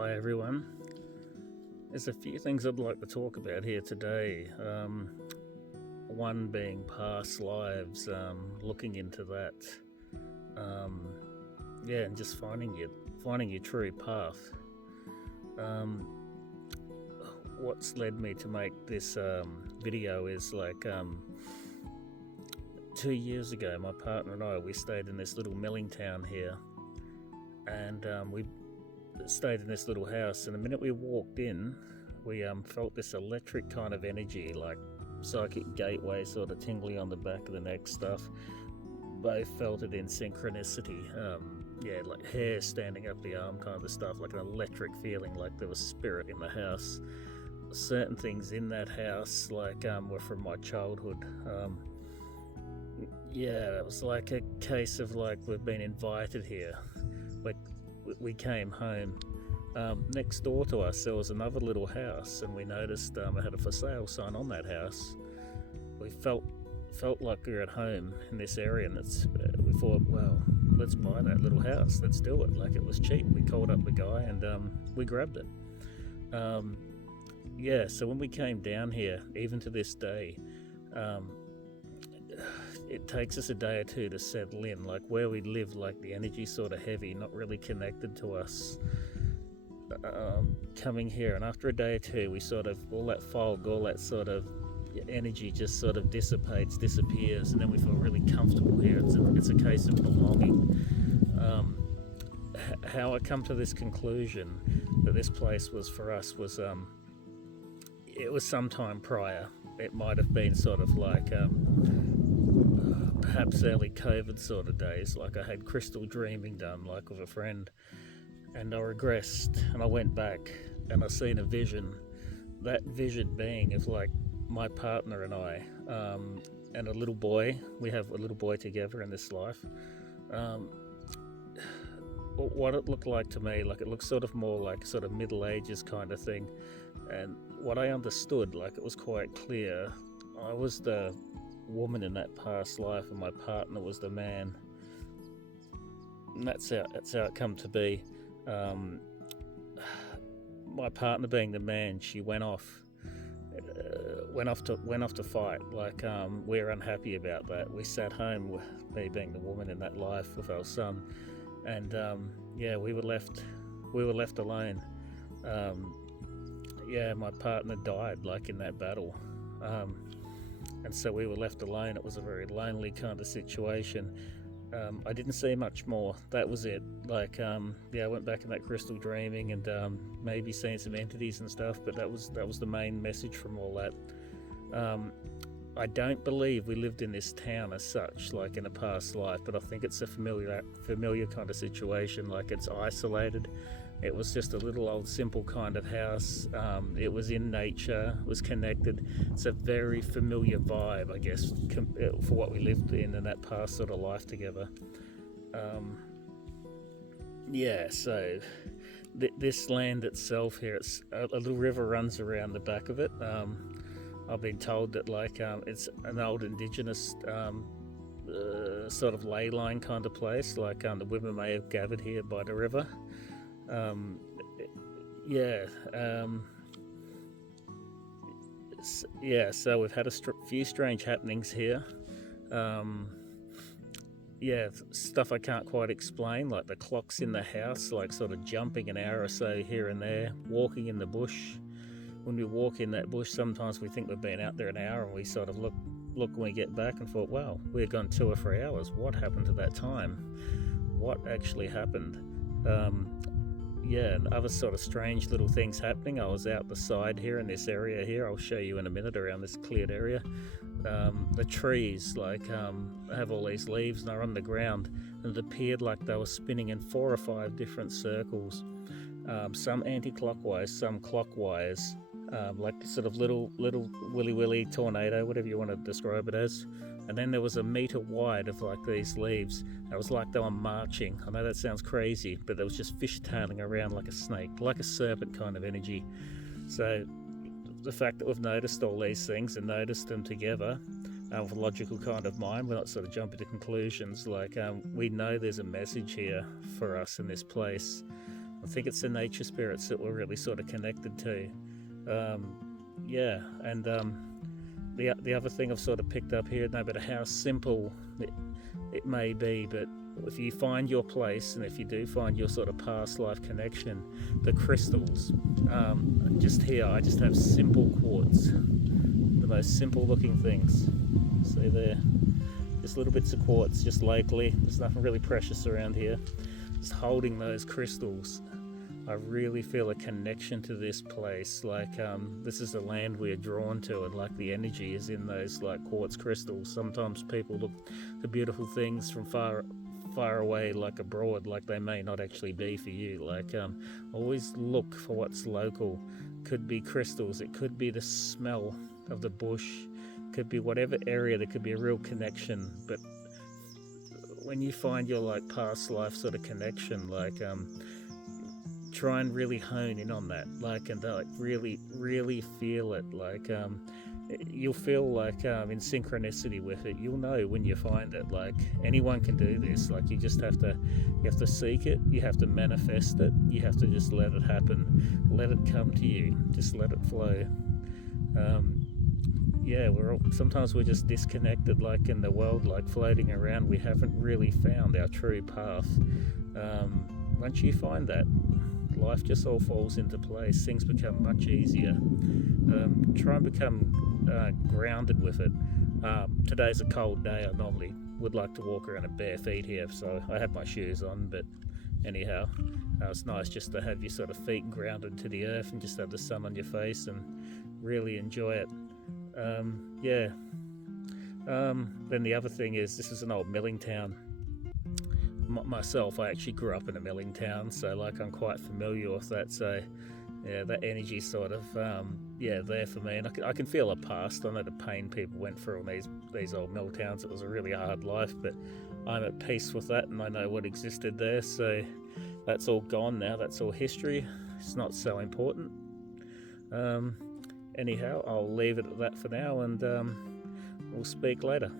Hi everyone. There's a few things I'd like to talk about here today. One being past lives, looking into that. And just finding your true path. What's led me to make this video is 2 years ago, my partner and I, we stayed in this little milling town here, and we stayed in this little house, and the minute we walked in, we felt this electric kind of energy, like psychic gateway sort of tingly on the back of the neck stuff. Both felt it in synchronicity. Like hair standing up the arm kind of stuff, like an electric feeling, like there was spirit in the house. Certain things in that house were from my childhood. It was like a case of we've been invited here. We came home. Next door to us there was another little house, and we noticed it had a for sale sign on that house. We felt like we were at home in this area, and we thought, well, let's buy that little house, let's do it. It was cheap. We called up the guy and we grabbed it. So when we came down here, even to this day, it takes us a day or two to settle in. Where we live, the energy's sort of heavy, not really connected to us. Coming here, and after a day or two, we sort of, all that fog, all that sort of energy just sort of dissipates, disappears, and then we feel really comfortable here. It's a case of belonging. How I come to this conclusion that this place was for us was it was sometime prior. It might have been sort of perhaps early COVID sort of days. I had crystal dreaming done with a friend, and I regressed and I went back and I seen a vision. That vision being of my partner and I, and a little boy. We have a little boy together in this life. What it looked like to me, it looked sort of more sort of Middle Ages kind of thing. And what I understood, it was quite clear, I was the woman in that past life and my partner was the man. And that's how it come to be. My partner being the man, she went off to fight. We're unhappy about that. We sat home, me being the woman in that life, with our son, and we were left alone. My partner died in that battle, and so we were left alone. It was a very lonely kind of situation. I didn't see much more. That was it. I went back in that crystal dreaming and maybe seeing some entities and stuff, but that was the main message from all that. I don't believe we lived in this town as such, in a past life, but I think it's a familiar kind of situation. It's isolated. It was just a little old simple kind of house. It was in nature, was connected. It's a very familiar vibe, I guess, for what we lived in that past sort of life together. So this land itself here, it's a little river runs around the back of it. I've been told that it's an old indigenous sort of ley line kind of place. The women may have gathered here by the river. So we've had a few strange happenings here. Stuff I can't quite explain, the clocks in the house, sort of jumping an hour or so here and there, walking in the bush. When we walk in that bush, sometimes we think we've been out there an hour, and we sort of look when we get back and thought, wow, we've gone 2 or 3 hours. What happened to that time? What actually happened? And other sort of strange little things happening. I was out the side here in this area here. I'll show you in a minute around this cleared area. The trees have all these leaves and they're on the ground, and it appeared like they were spinning in 4 or 5 different circles. Some anti-clockwise, some clockwise. Sort of little willy tornado, whatever you want to describe it as. And then there was a meter wide of these leaves. It was like they were marching. I know that sounds crazy, but there was just fishtailing around like a snake, like a serpent kind of energy. So the fact that we've noticed all these things and noticed them together with a logical kind of mind, we're not sort of jumping to conclusions. We know there's a message here for us in this place. I think it's the nature spirits that we're really sort of connected to. Yeah, and the other thing I've sort of picked up here, no matter how simple it may be, but if you find your place, and if you do find your sort of past life connection, the crystals, just here, I just have simple quartz, the most simple looking things. See there, just little bits of quartz, just locally. There's nothing really precious around here. Just holding those crystals, I really feel a connection to this place. Like this is the land we are drawn to, and like the energy is in those like quartz crystals. Sometimes people look for beautiful things from far away, like abroad, like they may not actually be for you. Like always look for what's local. Could be crystals, it could be the smell of the bush, could be whatever area. There could be a real connection. But when you find your like past life sort of connection, like try and really hone in on that, like, and like really feel it. Like you'll feel like in synchronicity with it. You'll know when you find it. Like anyone can do this. Like you have to seek it, you have to manifest it, you have to just let it happen, let it come to you, just let it flow. Yeah, sometimes we're just disconnected, like in the world, like floating around. We haven't really found our true path. Once you find that, life just all falls into place. Things become much easier. Try and become grounded with it. Today's a cold day. I normally would like to walk around in bare feet here, so I have my shoes on, but anyhow, it's nice just to have your sort of feet grounded to the earth and just have the sun on your face and really enjoy it. Yeah. Then the other thing is, this is an old milling town. Myself, I actually grew up in a milling town, so like I'm quite familiar with that. So yeah, that energy sort of there for me, and I can feel a past. I know the pain people went through in these old mill towns. It was a really hard life, but I'm at peace with that, and I know what existed there. So that's all gone now. That's all history. It's not so important. Anyhow, I'll leave it at that for now, and we'll speak later.